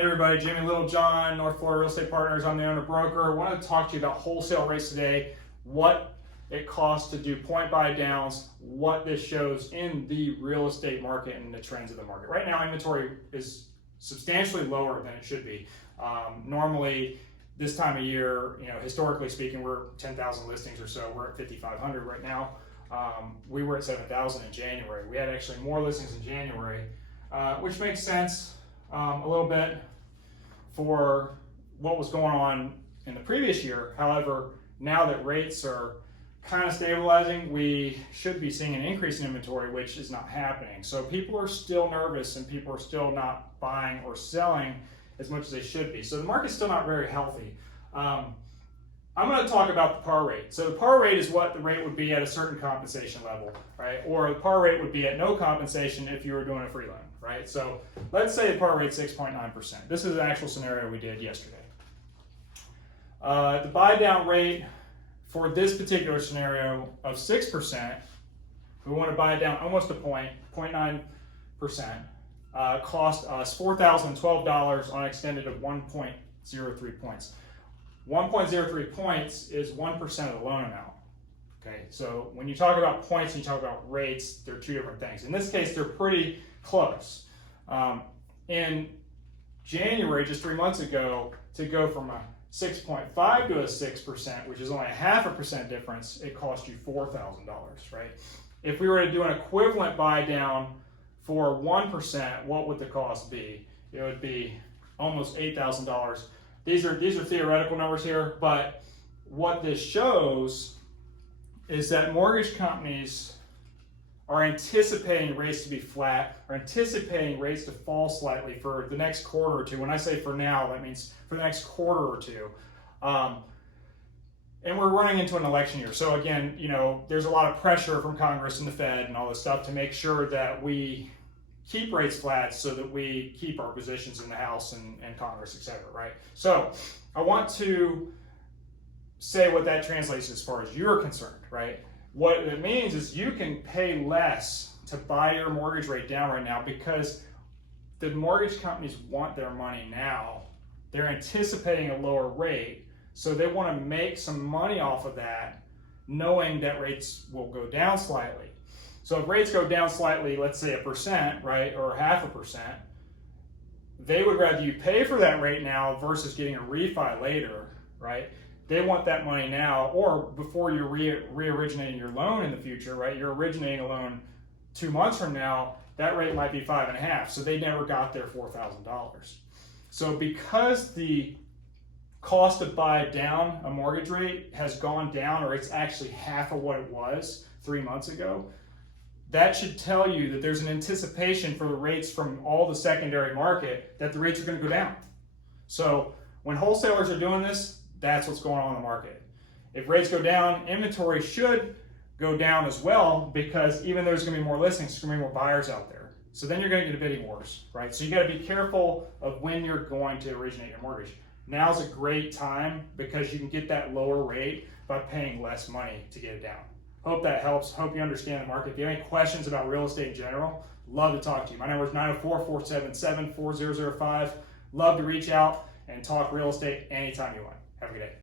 Hey everybody, Jimmy Littlejohn, North Florida Real Estate Partners. I'm the owner broker. I wanted to talk to you about wholesale rates today, what it costs to do point buy downs, what this shows in the real estate market and the trends of the market. Right now, inventory is substantially lower than it should be. Normally, this time of year, historically speaking, we're 10,000 listings or so. We're at 5,500 right now. We were at 7,000 in January. We had actually more listings in January, which makes sense. A little bit for what was going on in the previous year. However, now that rates are kind of stabilizing, we should be seeing an increase in inventory, which is not happening. So people are still nervous and people are still not buying or selling as much as they should be. So the market's still not very healthy. I'm going to talk about the par rate. So the par rate is what the rate would be at a certain compensation level, right? Or the par rate would be at no compensation if you were doing a free loan, right? So let's say the par rate is 6.9%. This is an actual scenario we did yesterday. The buy down rate for this particular scenario of 6%, we want to buy it down almost a point, 0.9%, cost us $4,012 on extended of 1.03 points. 1.03 points is 1% of the loan amount. Okay, so when you talk about points and you talk about rates, they're two different things. In this case, they're pretty close. In January, just 3 months ago, to go from a 6.5 to a 6%, which is only a 0.5% difference, it cost you $4,000, right? If we were to do an equivalent buy down for 1%, what would the cost be? It would be almost $8,000. These are theoretical numbers here, but what this shows is that mortgage companies are anticipating rates to be flat, are anticipating rates to fall slightly for the next quarter or two. When I say for now, that means for the next quarter or two. And we're running into an election year. So again, there's a lot of pressure from Congress and the Fed and all this stuff to make sure that we keep rates flat so that we keep our positions in the House and Congress, et cetera, right? So I want to say what that translates as far as you're concerned, right? What it means is you can pay less to buy your mortgage rate down right now because the mortgage companies want their money now. They're anticipating a lower rate, so they want to make some money off of that, knowing that rates will go down slightly. So if rates go down slightly, let's say 1%, right, or 0.5%, they would rather you pay for that rate now versus getting a refi later, right? They want that money now, or before you're re-originating your loan in the future, right? You're originating a loan 2 months from now, that rate might be 5.5%, so they never got their $4,000. So because the cost to buy down a mortgage rate has gone down, or it's actually half of what it was 3 months ago, that should tell you that there's an anticipation for the rates from all the secondary market that the rates are going to go down. So when wholesalers are doing this, that's what's going on in the market. If rates go down, inventory should go down as well, because even though there's going to be more listings, there's going to be more buyers out there. So then you're going to get a bidding wars, right? So you got to be careful of when you're going to originate your mortgage. Now's a great time because you can get that lower rate by paying less money to get it down. Hope that helps. Hope you understand the market. If you have any questions about real estate in general, love to talk to you. My number is 904-477-4005. Love to reach out and talk real estate anytime you want. Have a good day.